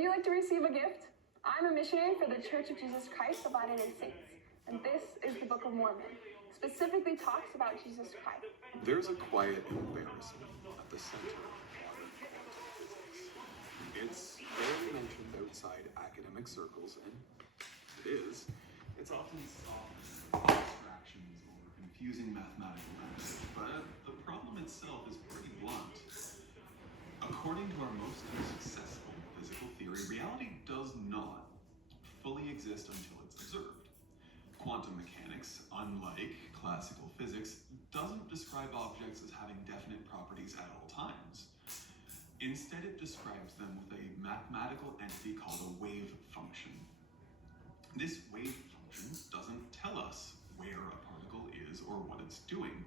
Would you like to receive a gift? I'm a missionary for the Church of Jesus Christ of Latter-day Saints, and this is the Book of Mormon. Specifically talks about Jesus Christ. There's a quiet embarrassment at the center of modern quantum physics. It's barely mentioned outside academic circles, and it's often soft abstractions or confusing mathematical language, but the problem itself is pretty blunt. According to our most successful physical theory, reality does not fully exist until it's observed. Quantum mechanics, unlike classical physics, doesn't describe objects as having definite properties at all times. Instead, it describes them with a mathematical entity called a wave function. This wave function doesn't tell us where a particle is or what it's doing.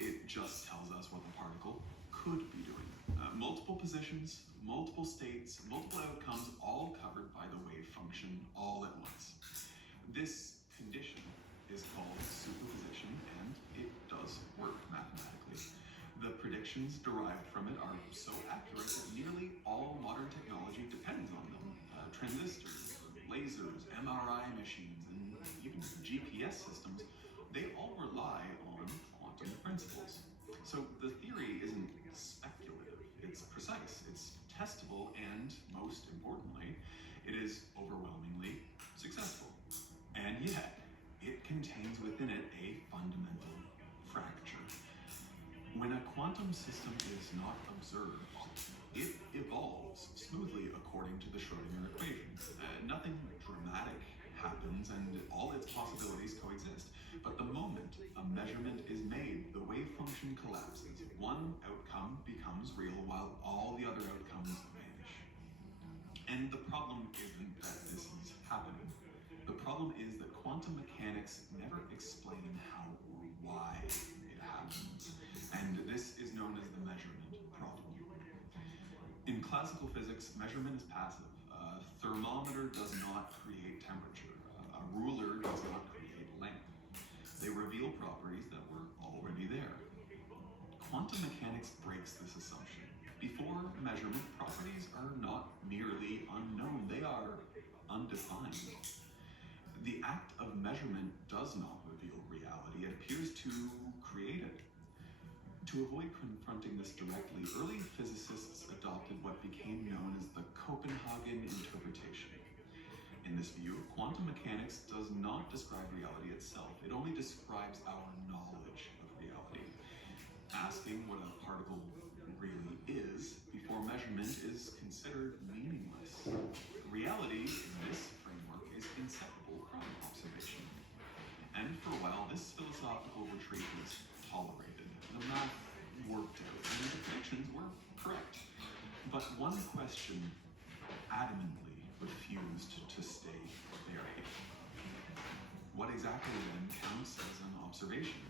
It just tells us what the particle could be doing. Multiple positions, multiple states, multiple outcomes, all covered by the wave function all at once. This condition is called superposition, and it does work mathematically. The predictions derived from it are so accurate that nearly all modern technology depends on them. Transistors, lasers, MRI machines, and even GPS systems, they all rely on quantum principles. So the theory isn't speculative, it's precise, it's testable, and most importantly, it is overwhelmingly successful. And yet, it contains within it a fundamental fracture. When a quantum system is not observed, it evolves smoothly according to the Schrödinger equation. Nothing dramatic happens and all its possibilities coexist. But the moment a measurement is made, the wave function collapses. One outcome becomes real while all the other outcomes vanish. And the problem isn't that this is happening. The problem is that quantum mechanics never explain how or why it happens. And this is known as the measurement problem. In classical physics, measurement is passive. A thermometer does not create temperature. A ruler does not create length. They reveal properties that were already there. Quantum mechanics breaks this assumption. Before measurement, properties are not merely unknown, they are undefined. The act of measurement does not reveal reality, it appears to create it. To avoid confronting this directly, early physicists adopted what became known as the Copenhagen interpretation. In this view, quantum mechanics does not describe reality itself, it only describes our knowledge of reality. Asking what a particle really is before measurement is considered meaningless. Reality in this framework is inseparable from observation. And for a while, this philosophical retreat was tolerated. The math worked out, and the predictions were correct. But one question adamantly refused to stay buried. What exactly then counts as an observation?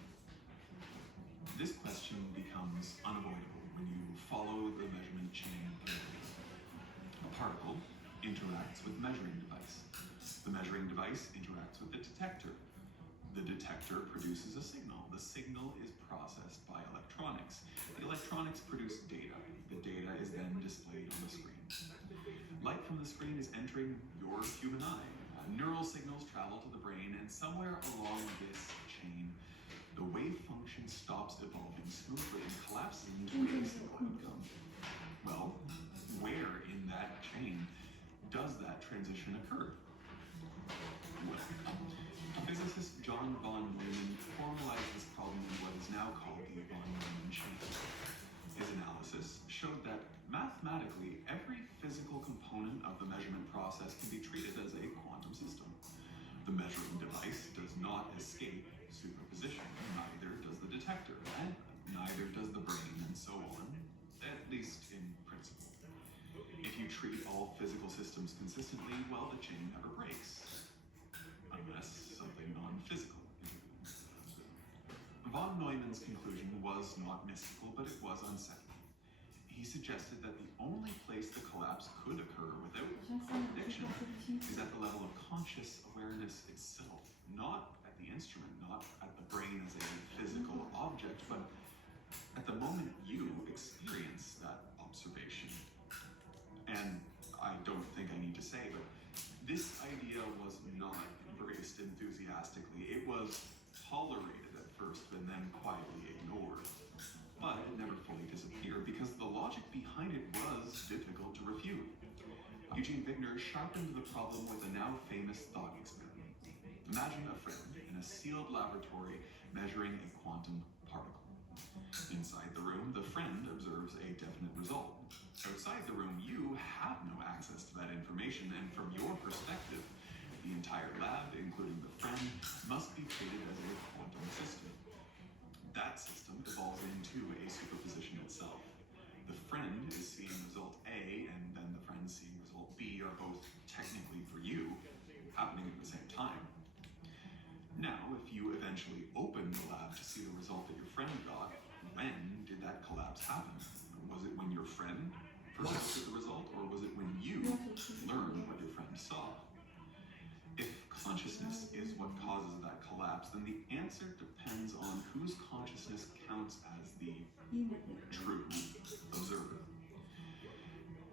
This question becomes unavoidable when you follow the measurement chain carefully. A particle interacts with measuring device. The measuring device interacts with the detector. The detector produces a signal. The signal is processed by electronics. The electronics produce data. The data is then displayed on the screen. Light from the screen is entering your human eye. Neural signals travel to the brain, and somewhere along this chain, the wave function stops evolving smoothly and collapses into a single outcome. Well, where in that chain does that transition occur? Well, physicist John von Neumann formalized this problem in what is now called the von Neumann chain. His analysis showed that mathematically, every physical component of the measurement process can be treated as a quantum system. The measuring device does not escape superposition, neither does the detector, and neither does the brain, and so on, at least in principle. If you treat all physical systems consistently, well, the chain never breaks, unless something non-physical intervenes. Von Neumann's conclusion was not mystical, but it was unsettling. He suggested that the only place the collapse could occur without contradiction is at the level of conscious awareness itself, not at the instrument, not at the brain as a physical object, but at the moment you experience that observation. And I don't think I need to say, but this idea was not embraced enthusiastically. It was tolerated at first and then quietly ignored. But it never fully disappeared because the logic behind it was difficult to refute. Eugene Wigner sharpened the problem with a now famous thought experiment. Imagine a friend in a sealed laboratory measuring a quantum particle. Inside the room, the friend observes a definite result. Outside the room, you have no access to that information, and from your perspective, the entire lab, including the friend, must be treated as a quantum system. That system evolves into a superposition itself. The friend is seeing result A, and then the friend seeing result B are both technically, for you, happening at the same time. Now, if you eventually open the lab to see the result that your friend got, when did that collapse happen? Was it when your friend first looked at the result, or was it when you learned what your friend saw? If consciousness is what causes that collapse, then the answer depends on whose consciousness counts as the true observer.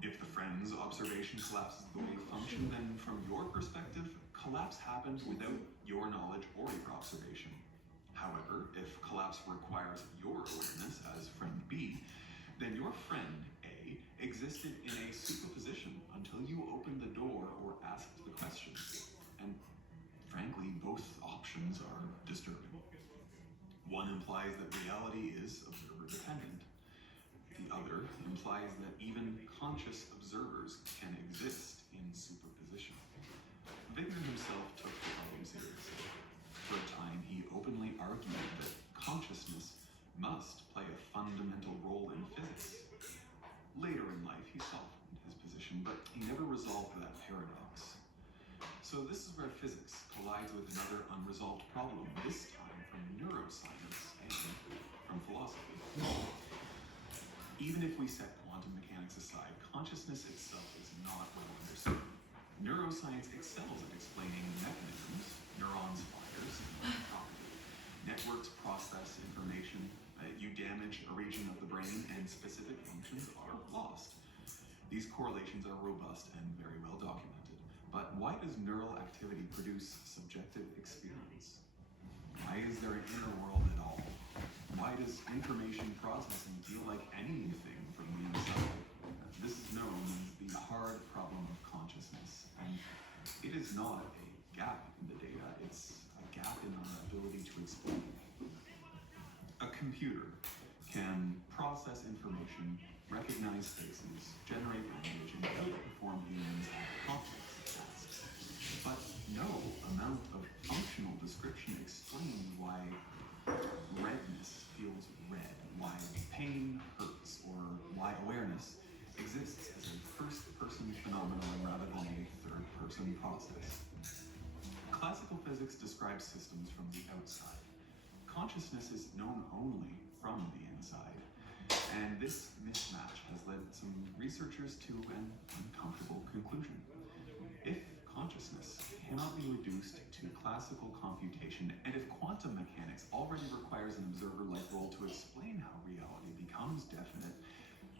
If the friend's observation collapses the way it functioned, then from your perspective, collapse happened without your knowledge or your observation. However, if collapse requires your awareness as friend B, then your friend A existed in a superposition until you opened the door or asked the question. And frankly, both options are disturbing. One implies that reality is observer-dependent. The other implies that even conscious observers can exist in superposition. Wigner himself took the problem seriously. For a time, he openly argued that consciousness must play a fundamental role in physics. Later in life, he softened his position, but he never resolved that paradox. So this is where physics collides with another unresolved problem, this time from neuroscience and from philosophy. Even if we set quantum mechanics aside, consciousness itself is not well understood. Neuroscience excels at explaining mechanisms, neurons fires, networks process information, you damage a region of the brain and specific functions are lost. These correlations are robust and very well documented. But why does neural activity produce subjective experience? Why is there an inner world at all? Why does information processing feel like anything from the inside? This is known as the hard problem of consciousness. And it is not a gap in the data, it's a gap in our ability to explain. A computer can process information, recognize faces, generate language, and outperform humans at complex tasks. But no amount of functional description explains why redness feels red, why pain hurts, or why awareness exists as a first-person phenomenon rather than a third-person process. Classical physics describes systems from the outside. Consciousness is known only from the inside, and this mismatch has led some researchers to an uncomfortable conclusion. If consciousness cannot be reduced to classical computation, and if quantum mechanics already requires an observer-like role to explain how reality becomes definite,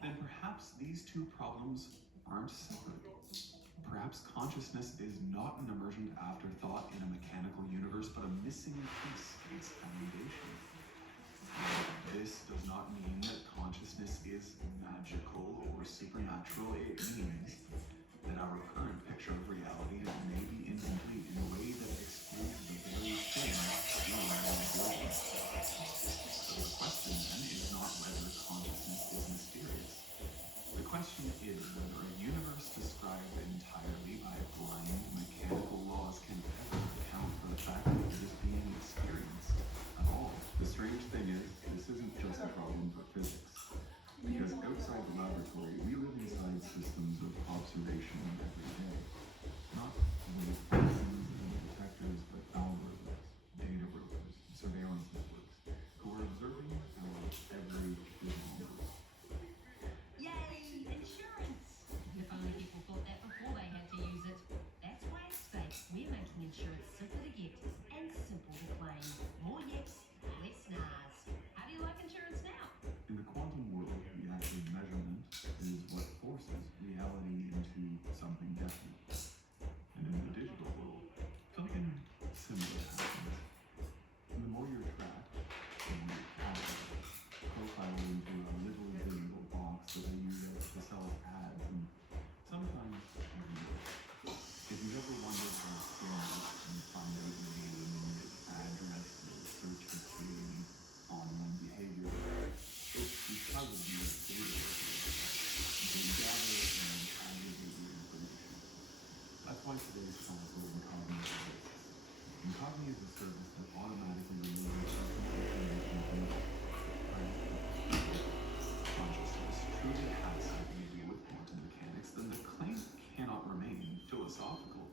then perhaps these two problems aren't separate. Perhaps consciousness is not an emergent afterthought in a mechanical universe, but a missing piece in its foundation. This does not mean that consciousness is magical or supernatural. It means that our current picture of reality is maybe incomplete in a way that excludes the very thing we are observing. So the question then is not whether consciousness is mysterious. The question is whether a universe described entirely by blind mechanical laws can ever account for the fact that it is being experienced at all. The strange thing is, this isn't just a problem for physics. Because outside the laboratory, we live inside systems of observation every day. Not wave functions and detectors, but algorithms, data brokers, surveillance networks, who are observing our every visual move. Yay! Insurance! If only people thought that before they had to use it. That's why at Stake, we're making insurance simple to get and simple to claim. More yips, less snars. How do you like insurance now? In the quantum world, the actual measurement is what forces reality into some similar happens. And the more you're tracked, the more you're counted, profiled into a little invisible box that they use to sell ads, and sometimes even more. If you've ever wondered how scammers can find out your name, address, or search history, and online behavior, it's because of the data. They gather and aggregate your information. That's why today's class will Incogni exists. Incogni is a service that automatically removes personal information from private people. Consciousness truly has something to do with quantum mechanics, then the claim cannot remain philosophical.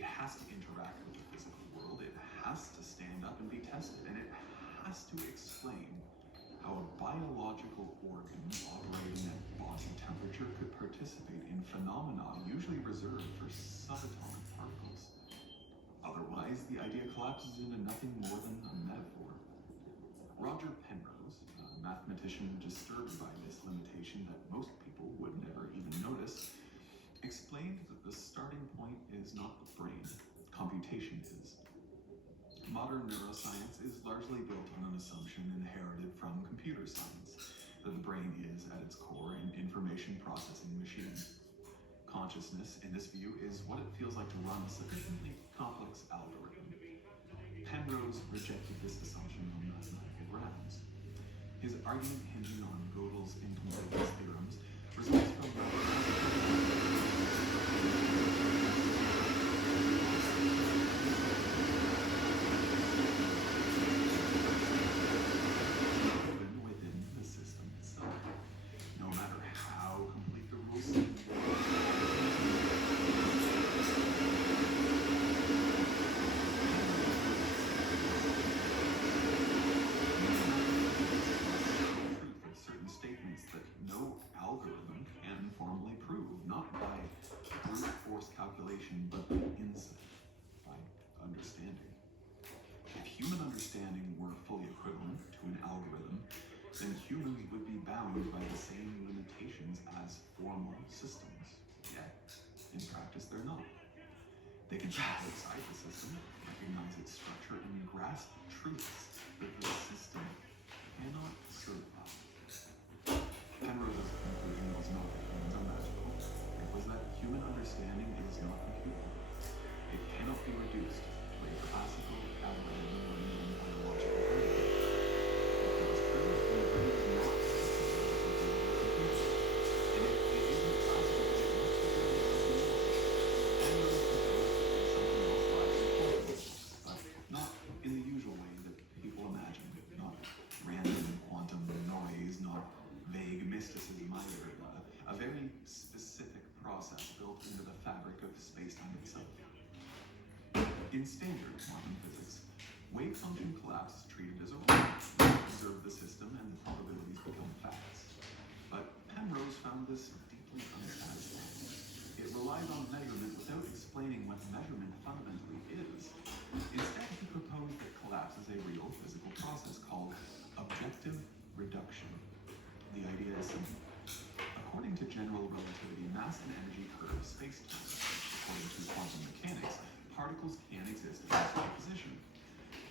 It has to interact with the physical world, it has to stand up and be tested, and it has to explain how a biological organ operating at body temperature could participate in phenomena usually reserved for subatomic particles. Otherwise, the idea collapses into nothing more than a metaphor. Roger Penrose, a mathematician disturbed by this limitation that most people would never even notice, explained that the starting point is not the brain, computation is. Modern neuroscience is largely built on an assumption inherited from computer science, that the brain is, at its core, an information processing machine. Consciousness, in this view, is what it feels like to run a sufficiently complex algorithm. Penrose rejected this assumption on mathematical grounds. His argument hinging on Gödel's incompleteness theorems results from within the system itself. No matter how complete the rules seem, certain statements that no algorithm can formally prove, not by brute force calculation, but by insight, by understanding. If human understanding were fully equivalent to an algorithm, then humans would be bound by the same limitations as formal systems. Yet, in practice, they're not. They can step outside the system, recognize its structure, and grasp truths that the system cannot certify. Penrose's conclusion was not that humans are magical. It was that human understanding is not computable. It cannot be reduced to a classical algorithm running on biological hardware. It was true that the brain is not a computer, and if it isn't classical, then it must be something else. Penrose proposed that something else lies in quantum, but not in the usual way that people imagine, not random quantum noise, not vague mysticism either, a very specific process built into the fabric of space-time itself. In standard quantum physics, wave function collapse is treated as a rule. Observe the system and the probabilities become facts. But Penrose found this deeply unsatisfying. It relies on measurement without explaining what measurement fundamentally is. Instead, he proposed that collapse is a real physical process called objective reduction. The idea is simple. According to general relativity, mass and energy curve space-time. According to quantum mechanics, particles can exist in a single position.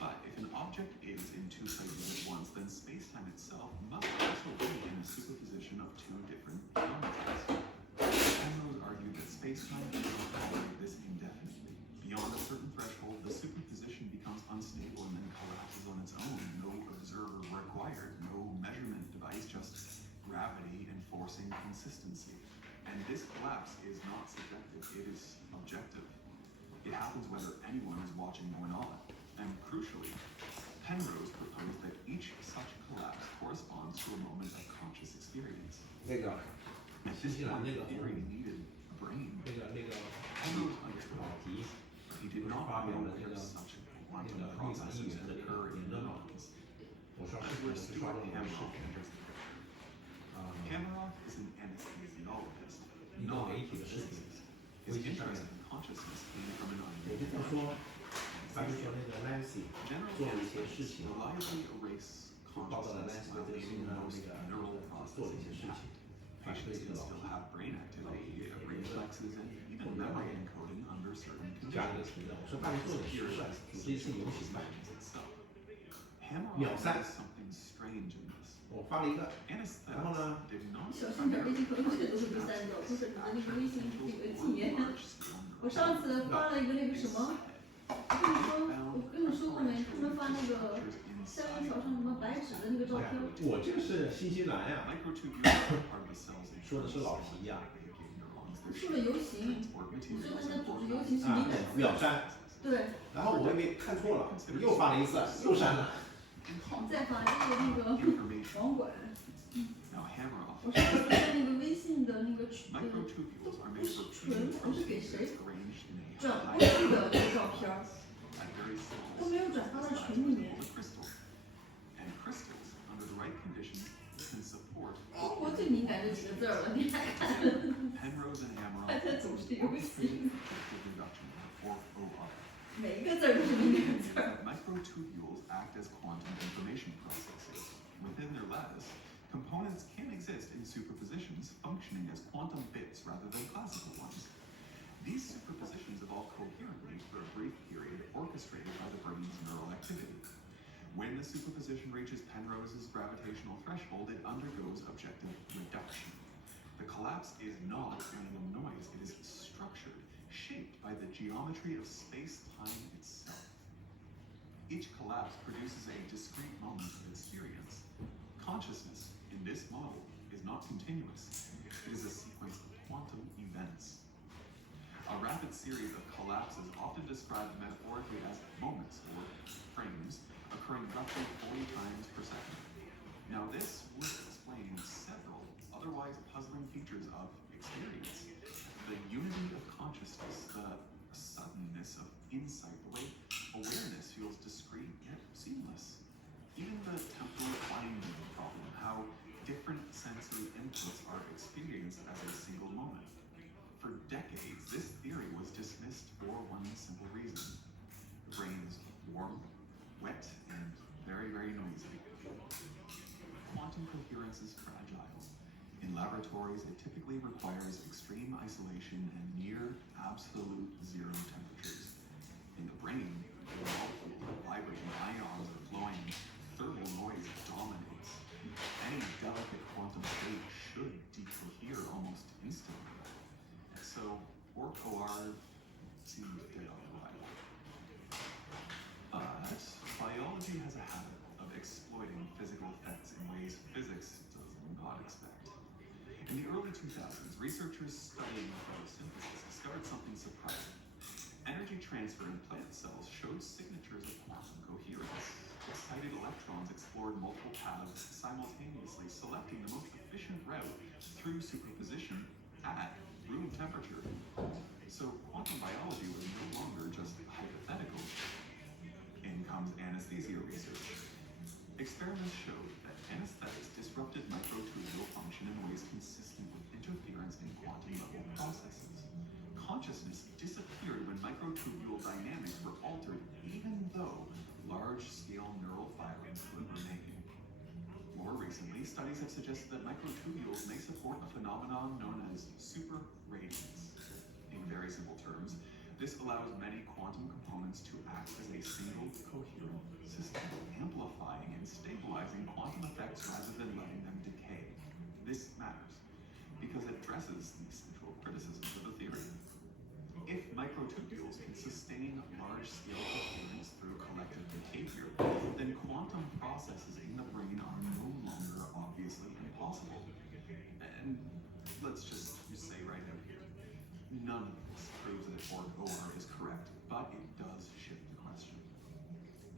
But if an object is in two places at once, then space-time itself must also be in a superposition of two different geometries. Penrose argued that space-time cannot tolerate this indefinitely. Beyond a certain threshold, the superposition becomes unstable and then collapses on its own. No observer required, no measurement device, just gravity enforcing consistency. And this collapse is not subjective, it is objective. It happens whether anyone is watching or not. And crucially, Penrose proposed that each such collapse corresponds to a moment of conscious experience. At this point, the theory needed a brain. Penrose understood, but he did not know where such quantum processes occur in neurons. That's where Stuart Hameroff enters the picture. Hameroff is an anesthesiologist, not a physicist. His interest in consciousness came from an unusual General anesthetists reliably erase consciousness while leaving most neural processes intact. Patients can still have brain activity, reflexes, and even memory encoding under under certain 这样的 conditions. 承认，我说那你做的实算，你这是游行吧？ Itself. Hammer Miao San. there's something strange in this. 我发了一个， Anesthetics 然后呢？ did not 小心点，微信朋友圈都会被删掉，不是你的那个微信那个禁言。我上次发了一个那个什么，我跟你说过没？他们发那个三元桥上什么白纸的那个照片。我这个是新西兰呀， Microtubules are part of the cell's 说的是老皮呀，说的游行，你说他在组织游行是啊敏感，秒删，对，然后我又没看错了，你又发了一次，又删了。你再发这个那个 information. 网管， Now, hammer off. 我上次在那个微信的那个 Microtubules are 不 made 是 of 纯，我是给谁 arranged in a 转过 high 去的那个照片儿， at very 都 simple 没有转发到群里面。 crystal. And crystals, under the right conditions, can support 中国最敏感这几个字儿了，你还看？ Penrose and 还 Hameroff 在组织游 orchestrated 行， effective reduction, or OR. 每一个字儿都是敏感字儿。 Microtubules act as quantum information processors. Within their lattice, components can exist in superpositions functioning as quantum bits rather than classical ones. These superpositions evolve coherently for a brief period orchestrated by the brain's neural activity. When the superposition reaches Penrose's gravitational threshold, it undergoes objective reduction. The collapse is not random noise, it is structured, shaped by the geometry of space-time itself. Each collapse produces a discrete moment of experience. Consciousness, in this model, is not continuous. It is a sequence of quantum events. A rapid series of collapses, often described metaphorically as moments or frames, occurring roughly 40 times per second. Now this would explain several otherwise puzzling features of experience. The unity of consciousness, the suddenness of insight, the way awareness feels discrete yet seamless. Even the temporal binding problem, how different sensory inputs are experienced as a single moment. For decades, this theory was dismissed for one simple reason. The brain is warm, wet, and very, very noisy. Quantum coherence is fragile. In laboratories, it typically requires extreme isolation and near absolute zero temperatures. In the brain, molecules are vibrating, ions are flowing, thermal noise dominates. Any delicate quantum state should decohere almost instantly. So, OR seems dead on arrival. But biology has a habit of exploiting physical effects in ways physics does not expect. In the early 2000s, researchers studying photosynthesis discovered something surprising. Energy transfer in plant cells showed signatures of quantum coherence. Excited electrons explored multiple paths simultaneously, selecting the most efficient route through superposition at room temperature. So quantum biology was no longer just hypothetical. In comes anesthesia research. Experiments showed that anesthetics disrupted microtubule function in ways consistent with interference in quantum level processes. Consciousness disappeared when microtubule dynamics were altered, even though large-scale neural firing could remain. More recently, studies have suggested that microtubules may support a phenomenon known as super radiance. In very simple terms, this allows many quantum components to act as a single coherent system, amplifying and stabilizing quantum effects rather than letting them decay. This matters because it addresses the central criticisms of the theory. If microtubules can sustain large-scale coherence through collective behavior, then quantum processes in the brain are no longer obviously impossible. And let's just say right out here, none of this proves that OR is correct, but it does shift the question.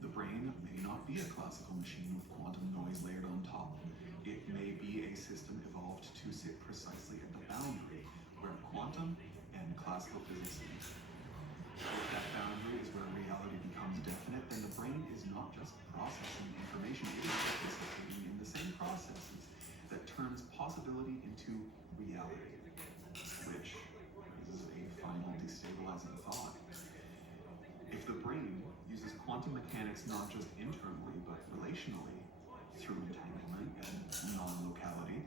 The brain may not be a classical machine with quantum noise layered on top. It may be a system evolved to sit precisely at the boundary where quantum and classical physics meet. If that boundary is where reality becomes definite, then the brain is not just processing information, it is participating in the same processes that turns possibility into reality, which is a final destabilizing thought. If the brain uses quantum mechanics not just internally, but relationally, through entanglement and non-locality,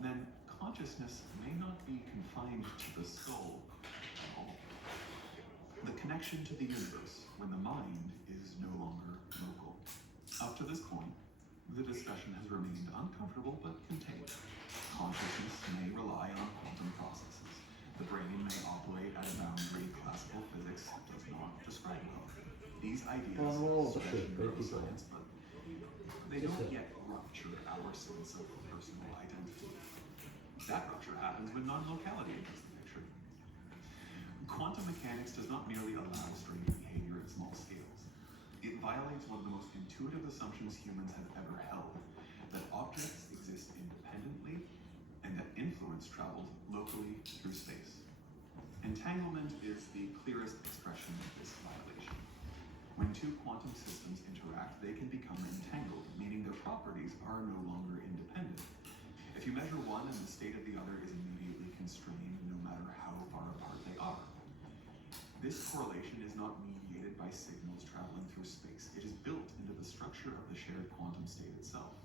then consciousness may not be confined to the skull at all. the connection to the universe when the mind is no longer local. Up to this point, the discussion has remained uncomfortable but contained. Consciousness may rely on quantum processes. The brain may operate at a boundary classical physics does not describe well. These ideas stretch neuroscience, but they don't yet rupture our sense of personal identity. That rupture happens when non-locality enters the picture. Quantum mechanics does not merely allow strange behavior at small scales. It violates one of the most intuitive assumptions humans have ever held, that objects exist independently and that influence travels locally through space. Entanglement is the clearest expression of this violation. When two quantum systems interact, they can become entangled, meaning their properties are no longer independent. If you measure one and the state of the other is immediately constrained, no matter how far apart they are. This correlation is not mediated by signals traveling through space. It is built into the structure of the shared quantum state itself.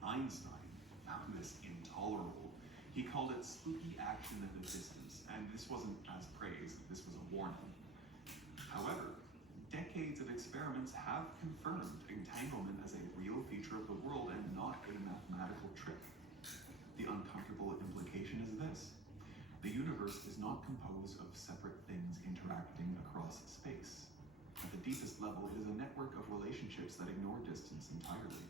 Einstein found this intolerable. He called it spooky action at a distance, and this wasn't as praise, this was a warning. However, decades of experiments have confirmed entanglement as a real feature of the world and not a mathematical trick. The uncomfortable implication is this. The universe is not composed of separate things interacting across space. At the deepest level, it is a network of relationships that ignore distance entirely.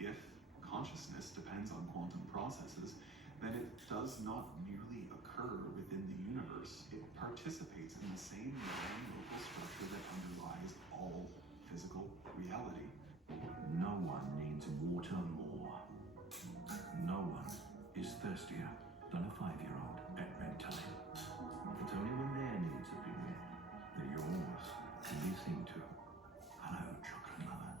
If consciousness depends on quantum processes, then it does not merely occur within the universe. It participates in the same non-local structure that underlies all physical reality. No one needs water more. No one is thirstier than a 5-year-old at bedtime. It's only when their needs have been met that yours can be seen to. Hello, chocolate mother.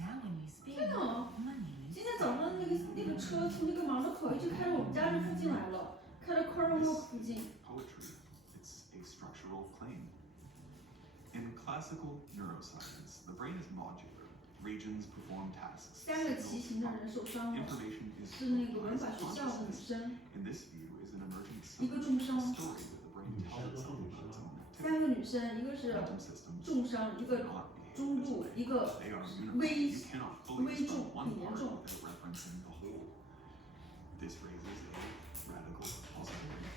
Now when you spend 真的哦 money, 今天早上那个车从这个马路口一直开到我们家这附近来了，开到 Corner Walk 附近。 Poetry, it's a structural claim. In classical neuroscience, the brain is modular. Regions perform tasks. 三个骑行的人受伤了， Information is 是那个文 organized 法学校的女 consciousness. 生， In this view is an emergent 一个 summary, 重 a 伤， story that the brain tells itself about its own 三 activity. 个女生，一个是 Quantum systems 重伤，一个 not behave 中 as 度， well. 一个 They are 微 unified. You cannot fully 微 explain 重， one 很严 part 重。 without referencing the whole. This raises a radical possibility.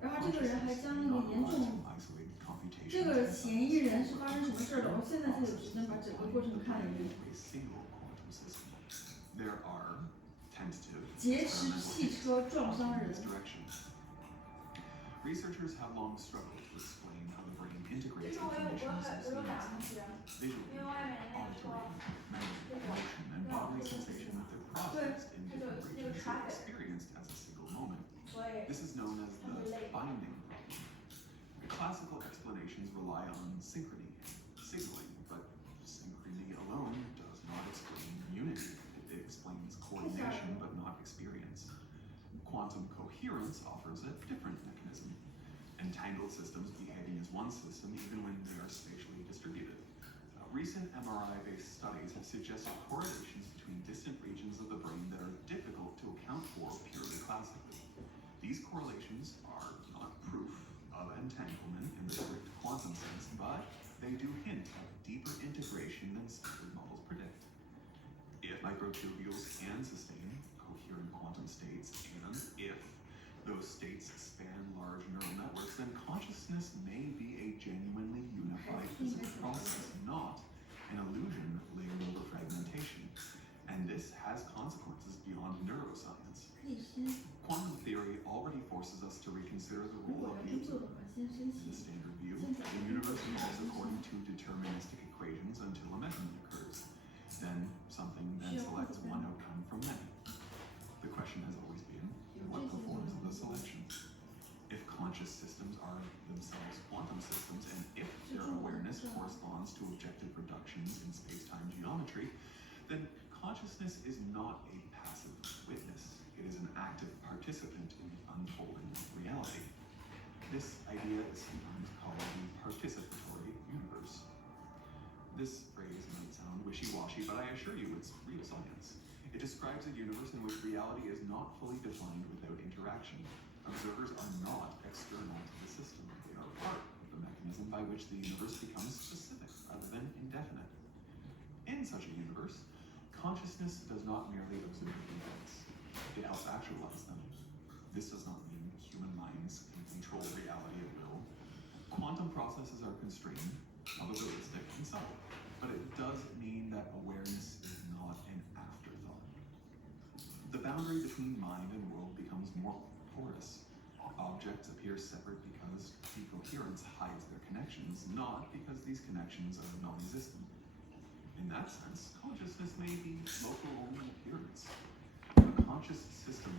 然后这个人还将那个 Not 严 relies 重 on isolated computations 这个嫌疑人是发生什么事儿了？我现在才有时间把整个过程看了一遍。 a single quantum system. There are tentative 劫持汽车撞伤 in 人 this，direction. Researchers have long struggled to explain how the brain integrates information simultaneously. Visually, auditory, memory, emotion, and bodily sensation that they're processed in different regions and experienced as a single moment. This is known as the binding problem. Classical explanations rely on synchrony, signaling, but synchrony alone does not explain unity. It explains coordination but not experience. Quantum coherence offers a different mechanism. Entangled systems behaving as one system even when they are spatially distributed. Recent MRI-based studies have suggested correlations between distant regions of the brain that are difficult to account for purely classically. These correlations are not proof of entanglement in the strict quantum sense, but they do hint at deeper integration than standard models predict. If microtubules can sustain coherent quantum states, and if those states span large neural networks, then consciousness may be a genuinely unified physical process, not an illusion layered over fragmentation. And this has consequences beyond neuroscience. 可以先， Quantum theory already forces us to reconsider the 如 role 果 of 要真 music. 做的话，先申 In the 请。 standard view, the universe moves according to deterministic equations until a measurement occurs. Then something then selects one outcome from many. The question has always been, what performs the selection? If conscious systems are themselves quantum systems, and if their awareness corresponds to objective reductions in space-time geometry, then consciousness is not a passive witness. It is an active participant in the unfolding reality. This idea is sometimes called the participatory universe. This phrase might sound wishy-washy, but I assure you it's real science. It describes a universe in which reality is not fully defined without interaction. Observers are not external to the system. They are part of the mechanism. mechanism by which the universe becomes specific rather than indefinite. In such a universe, consciousness does not merely observe events, it helps actualize them. This does not mean human minds can control reality at will. Quantum processes are constrained, probabilistic, and subtle, but it does mean that awareness is not an afterthought. The boundary between mind and world becomes more porous. Objects appear separate because decoherence hides their connections, not because these connections are non-existent. In that sense, consciousness may be local only in appearance. A conscious system